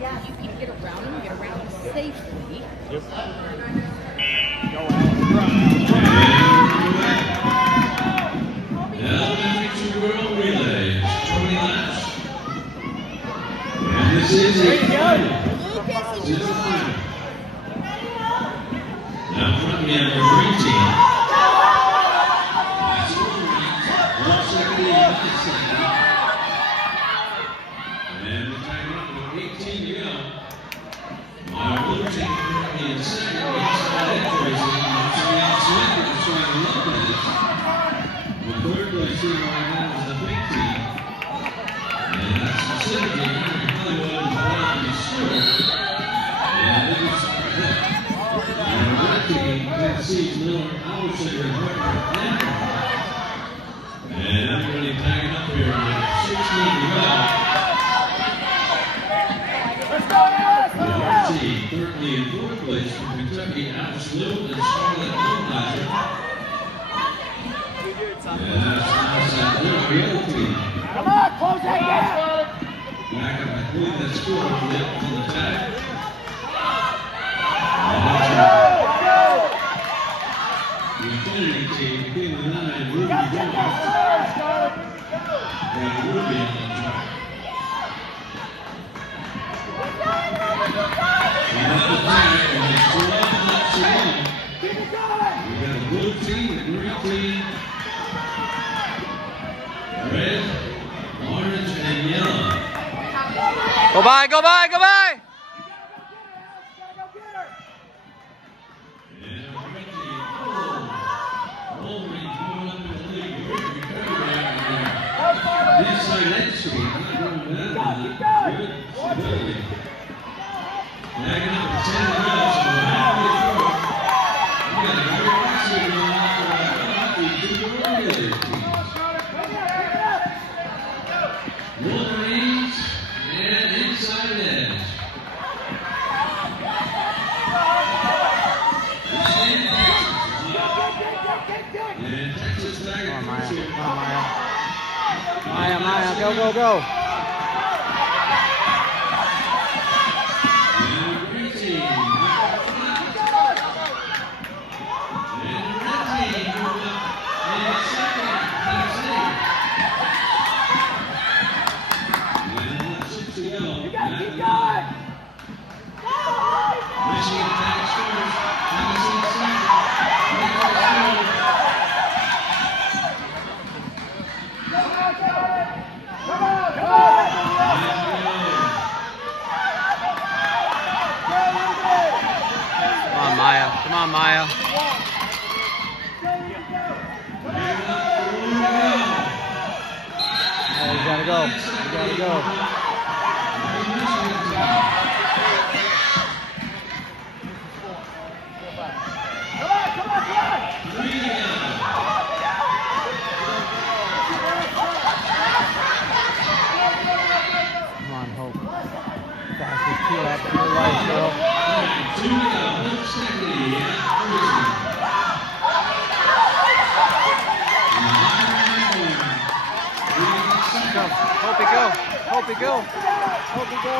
Yeah, you can get around them, get around them safely. Yep. Elementary two-girl relay, 20 laps. And this is a final. This is the final. Now front we have the green team. That's one second, United second. And the time up with 18 to go. My blue team currently in second, inside edge racing. That's second, that's why I love this. The third place team right now is the big team. And that's the city team. Hollywood is around the steward. And this is the red team, Tennessee's Miller, Alderson, and Harper. And everybody packing up here with 16 to go. The team currently in fourth place from Kentucky, Alice Liu and Scarlett Lownheiser. And that's the other team. Come on, close that gap! Back up, I believe that score on the tag. The Infinity team, being the 9, Ruby Gomez. And Ruby on the track. And at the tag, and it's 12 laps to go. We got the blue team, the green team, red, orange, and yellow. Go by, go by, go by! And our red team, Wolverine going up in the lead. We're recovering there. This side entry, not going down. Good stability. Bagging up to 10 to go, so we're halfway through. We got a great racing going on for the two relay teams. Wolverines and inside edge. This is Texas. And Texas back Come on, at Maya. first here. Come on, Maya. Maya, go, go, go. And the green team back up front. And the red team moved up in second, Tennessee. And that's 6 to go. Keep going! Michigan attacks first. Tennessee second. Texas third. Come on! Come on, Maya. Come on, Maya. Oh, you gotta go. You gotta go. Come on, Hope. Fastest 2 laps of your life, girl. Go. Hope it go. Hope it go. Hope it go.